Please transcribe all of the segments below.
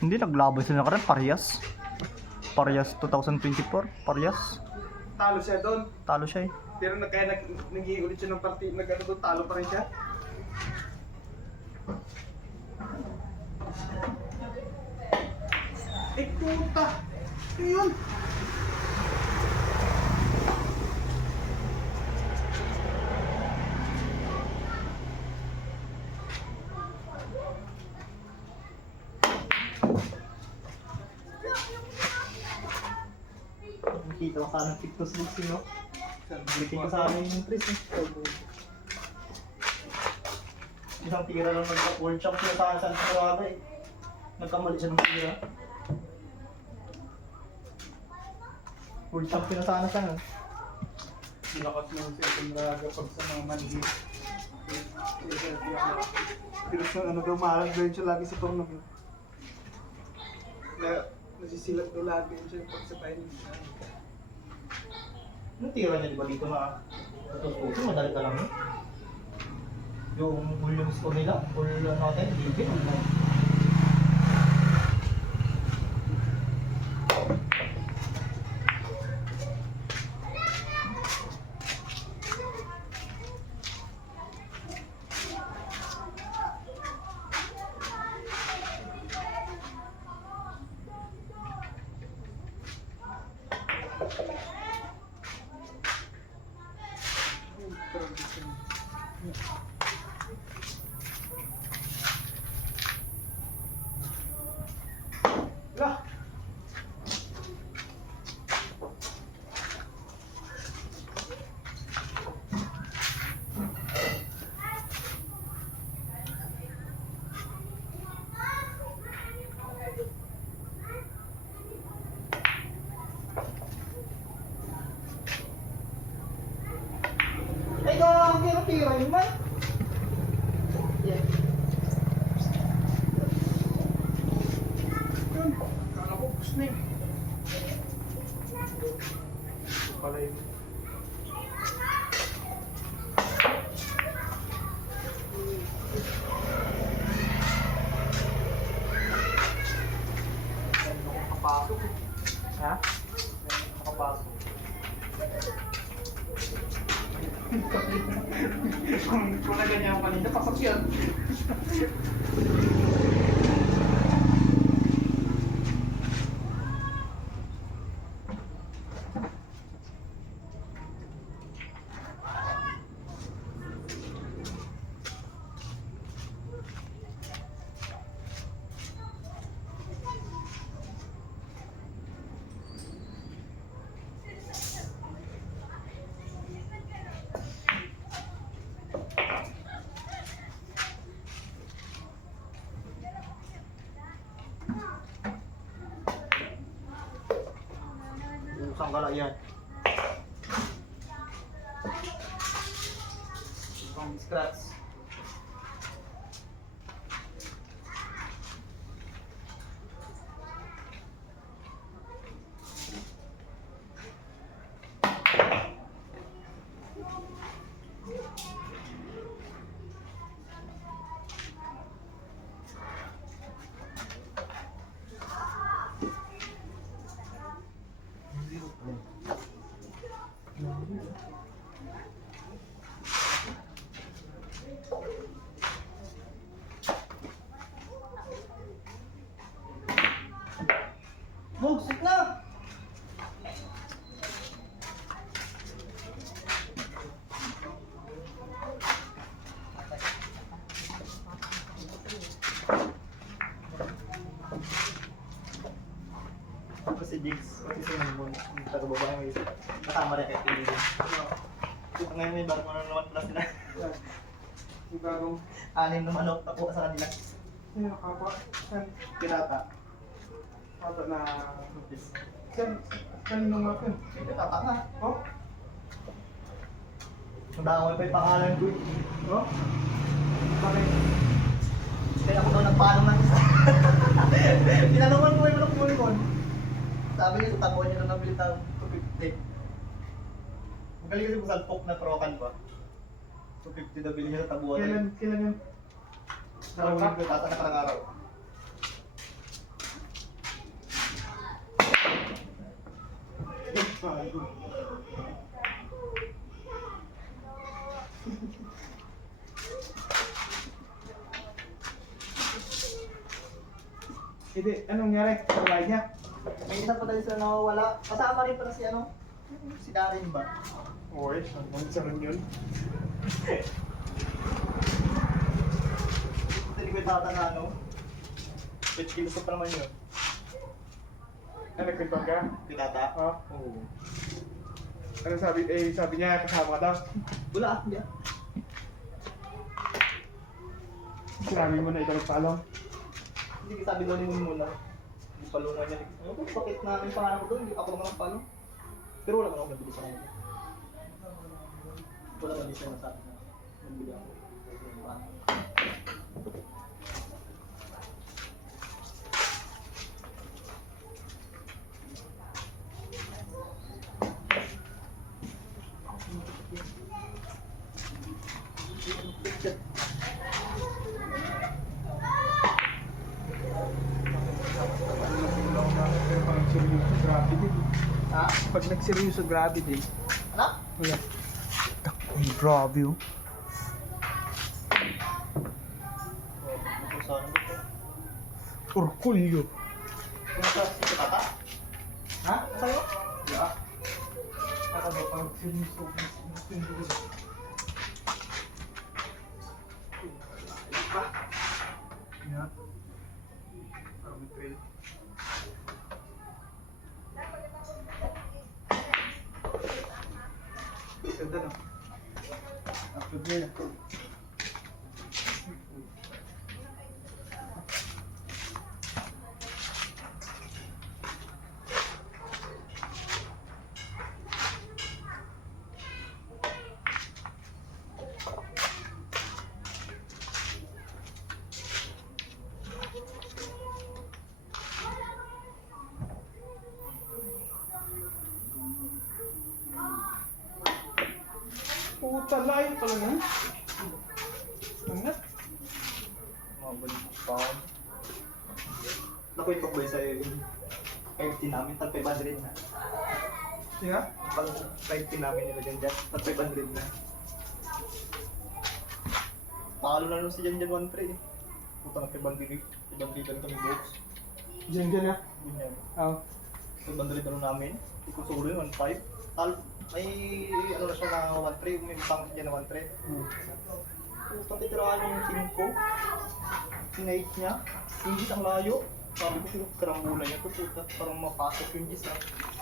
Hindi, naglaban sila ka rin. Parehas. Parehas 2024. Parehas. Talo siya doon. Talo siya eh. Pero nag, kaya nag, nag ulit siya ng party, nag ano doon, talo pa rin siya. Eh, puta! Ano yun? Ko sana ng TikTok box no? Bitin ko sana yung Chris eh. Isang tira lang nagka-world champ siya sa San Fernando eh. Nagkamali siya ng tira. World champion na sana siya. no? Lakas mo si Kundraga pag sa mga manhid. Pero sa ano daw, yun siya lagi sa tournament. Na, nasisilat daw lagi yun siya pag sa finals. Yung tira niya, di ba dito na tutusin, madali ka lang eh. Yung yung score nila, full ano natin, hindi ano. Lah! Ay, gawang tira-tira yun man. Yeah. Yun, kala ko bus na yun. Ito Ah, 为 si Jigs, pati si Mamon, yung taga-babae isa. Kasama rin kay Pilipin. Ito ngayon may barko na naman pala sila. Yung bagong, Anim na manok nakuha sa kanila. kapa, san, Pirata. kapa na, san, san nung natin? Ito tatanga. Oh? Ang dami pa yung pangalan ko eh. Oh? Bakit? Kaya ako daw nagpaano ng isa. Sabi niya sa tabuan niya na nabili ng 250. Magaling kasi kung salpok na trokan ba? 250 nabili niya sa tabuan. Kailan, kailan yun? Narawin ko, tata na parang araw. Hindi, anong nangyari? Sabay niya? May isa pa tayo sa nawawala. Kasama rin pala si ano? Si Darin ba? Oy, anong saron yun? Hindi ko tata na ano? 20 kilos pa naman yun. Ano, nagkwento ka? Si tata? Ah, Oo. ano sabi, eh, sabi niya, kasama ka daw. Wala, hindi ah. Sinabi mo na ikaw nagpaalam. Hindi sabi doon yung muna. Hindi palungan niya. Ano ko, bakit namin pangalan ko doon? Hindi ako naman palo. Pero wala naman ako nabili sa kanya. Wala naman siya nasabi na nabili ako. Pero pag nagseryoso, grabe din. Ha? Pag nagseryoso, grabe din. Ano? Wala. Ay, grabe oh. Orkulyo. Ha? Sa'yo? Wala. Para ba pag seryoso, seryoso. É. Puta, layo pala na. Angat. Mabalik pa. Nakwento ko ba sa'yo yung 5 namin, tag 500 na. Sina? Pag 5 namin nila dyan dyan, tag 500 na. Pakalo na nun si Jan Jan 1 pre. Puta ng 500, 500 kami box. Diyan, diyan na. Yun yan. Ah. 500 ano namin. Ikaw sa ulo yun, 1.5. Tal, may ano na siya na 1.3, may utang siya na 1.3. Hmm. Puta titiraan yung 5. Sinait niya. Yung gis ang layo. Sabi ko yung karambula niya puta. Parang mapasok yung gis ang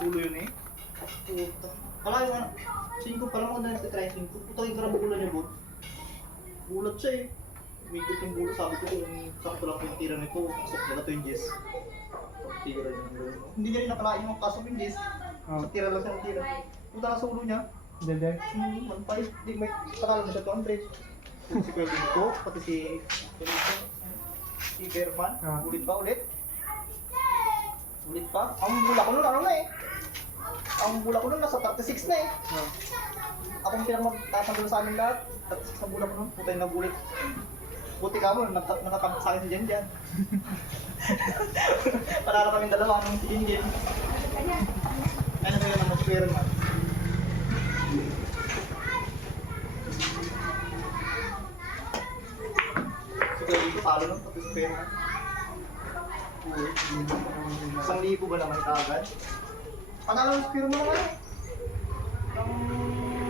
ulo yun eh. Puta. Kala yung ano. 5 pa lang ako na nagtitry 5. Puta yung karambula niya bro. Bulat siya eh. Umikot yung bulo. Sabi ko yung sakto lang po yung tira nito. Pasok na to yung gis. Niya yung bulo. Hindi niya rin nakalain yung pasok yung gis. Ah. Sa tira lang siya ng tira. Puta na sa ulo niya. Diyan. Hmm, 1.5. Di, may pangalan na siya 200. Si Kuya Binto, pati si si Berman, Ah. ulit pa ulit. Ulit pa. Ang bula ko nun, ano na eh. Ang bula ko nun, nasa 36 na eh. Ah. Ako ang pinagmagtatanggal sa amin lahat. 36 na bula ko nun, putay na bulit. Buti ka mo, nakakampi sa akin si Jen Jen. Panalo kami dalawa nung Jen. Ano ba yun ang square man? Siguro dito talo nun, pati square man. Isang libo ba naman kaagad? Panalo ng square man naman eh. Ang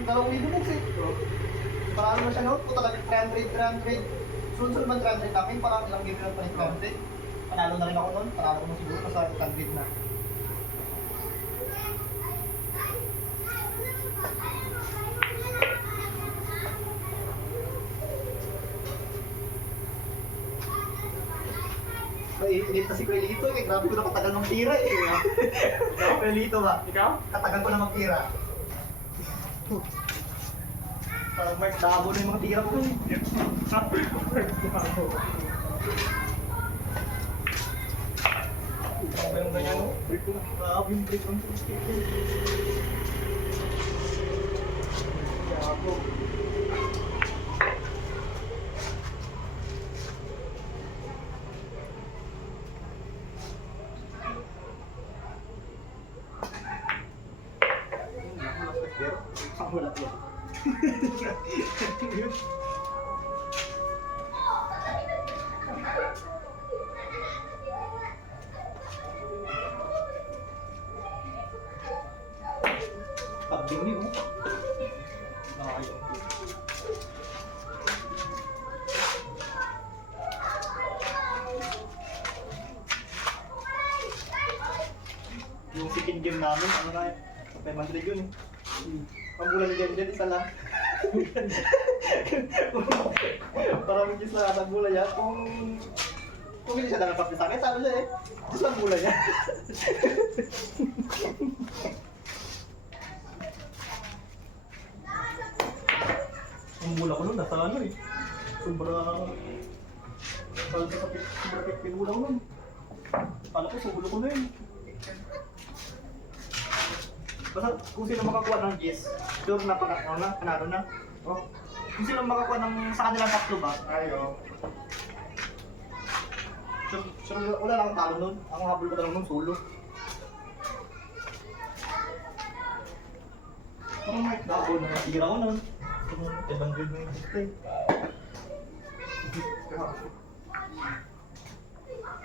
dalawang libo mo eh. Panalo na siya noon, puta ka 300, 300. Sunod-sunod man 300 namin, parang ilang game na pa ni 300. Panalo na rin ako noon, panalo ko na siguro kasi 100 na. Init na si Kuya Lito eh. Grabe ko na katagal ng tira eh. Kuya Lito ba? Ikaw? Katagal ko na magtira. Parang Mark, dabo na yung mga tira ko. eh. Grabe yung ganyan, no? Grabe yung break Gago. Sa 500 yun eh. Ang bulan game din, isa lang. Parang gis na ang bulan niya. Kung, kung hindi siya nakapapit sa akin, sabi siya eh. Gis lang bulan niya. ang mula ko nun, nasa ano eh. Sobra... Salsa sa pit, sobra pit pinulang nun. Kala ko, sugulo ko na yun. Basta kung sino makakuha ng yes, sure na panalo na, panalo na. Oh. Kung sino makakuha ng sa kanilang tatlo ba? Ayo. Sure, sure wala lang talo nun. Ang habol ko lang nun solo. Parang may double na natira ko nun. Ibang grade ng display.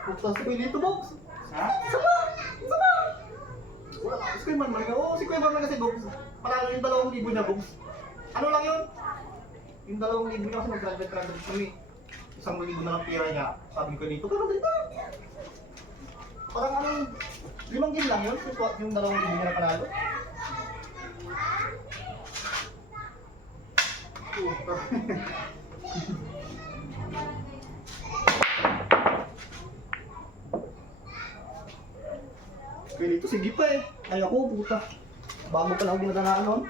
Putas ko dito, box. Ha? Sama! Wala ka. Si Kuya Man man. Oo, si Kuya Man man kasi, box. Parang yung dalawang libo niya, box. Ano lang yun? Yung dalawang libo niya kasi mag-graduate-graduate kami. Isang libo na lang pira niya. Sabi ko dito, pero dito. Parang anong, limang game lang yun, yung dalawang libo niya na panalo. Kaya dito, sige pa eh. Ay ako, puta. Bago pa lang ako ginadanaan nun.